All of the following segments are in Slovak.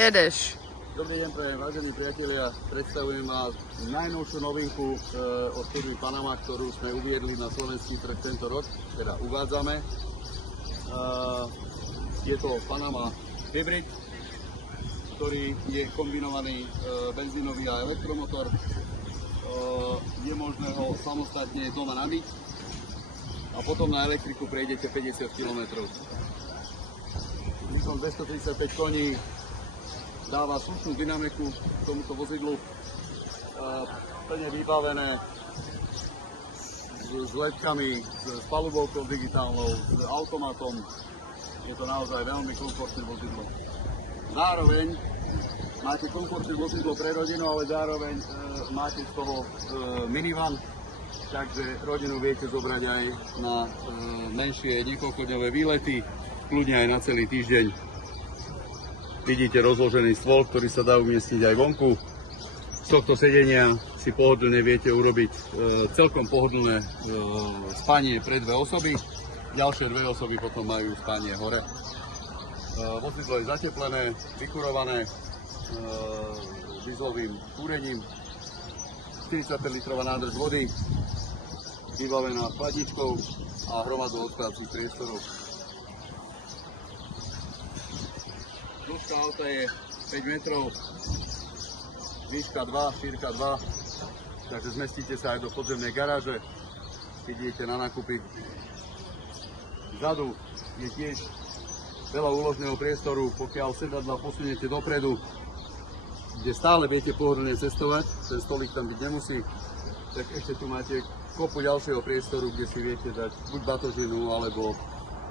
Jedeš. Dobrý deň, vážení priatelia. Predstavujem vás najnovšiu novinku od firmy Panama, ktorú sme uviedli na slovenský trh tento rok, teda uvádzame. Je to Panama Hybrid, ktorý je kombinovaný benzínový a elektromotor. Je možné ho samostatne doma nabiť a potom na elektriku prejdete 50 km. Výkon 235 koní dáva slušnú dynamiku tomuto vozidlu, plne vybavené s ledkami, s palubovkou digitálnou, s automatom. Je to naozaj veľmi komfortné vozidlo. Zároveň máte komfortné vozidlo pre rodinu, ale zároveň máte z toho minivan, takže rodinu viete zobrať aj na menšie niekoľkodňové výlety, kľudne aj na celý týždeň. Vidíte rozložený stôl, ktorý sa dá umiestniť aj vonku. Z tohto sedenia si pohodlne viete urobiť celkom pohodlné spanie pre dve osoby. Ďalšie dve osoby potom majú spanie hore. Vozidlo je zateplené, vykurované dieselovým kúrením. 45 litrová nádrž vody, vybavená chladničkou a hromadou odkladacích priestorov. Dĺžka auta je 5 metrov, výška 2, šírka 2, takže zmestíte sa aj do podzemnej garáže, keď idete na nákupy. Vzadu je tiež veľa úložného priestoru, pokiaľ sedadla posuniete dopredu, kde stále viete pohodlne cestovať, ten stolík tam byť nemusí, tak ešte tu máte kopu ďalšieho priestoru, kde si viete dať buď batožinu, alebo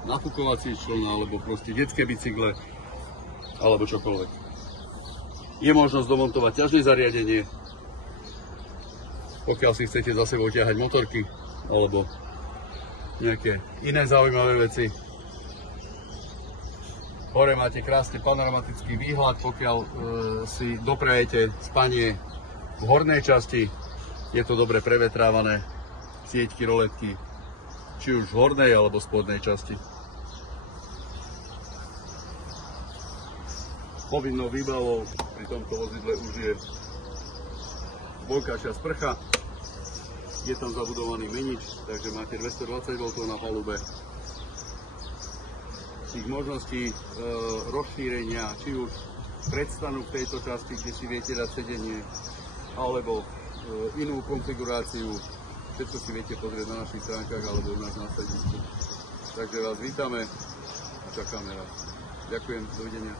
nafukovací čln, alebo proste detské bicykle, alebo čokoľvek. Je možnosť domontovať ťažné zariadenie, pokiaľ si chcete za sebou ťahať motorky, alebo nejaké iné zaujímavé veci. Hore máte krásne panoramatický výhľad, pokiaľ si doprajete spanie v hornej časti. Je to dobre prevetrávané, sieťky, roletky, či už v hornej alebo spodnej časti. Povinnou výbavou pri tomto vozidle už je dvojkáčia sprcha. Je tam zabudovaný menič, takže máte 220 V na palube. Tých možností rozšírenia, či už predstanu v tejto časti, kde si viete dať sedenie, alebo inú konfiguráciu, všetko si viete pozrieť na našich stránkach alebo u nás na sedisku. Takže vás vítame a čakáme vás. Ďakujem, dovidenia.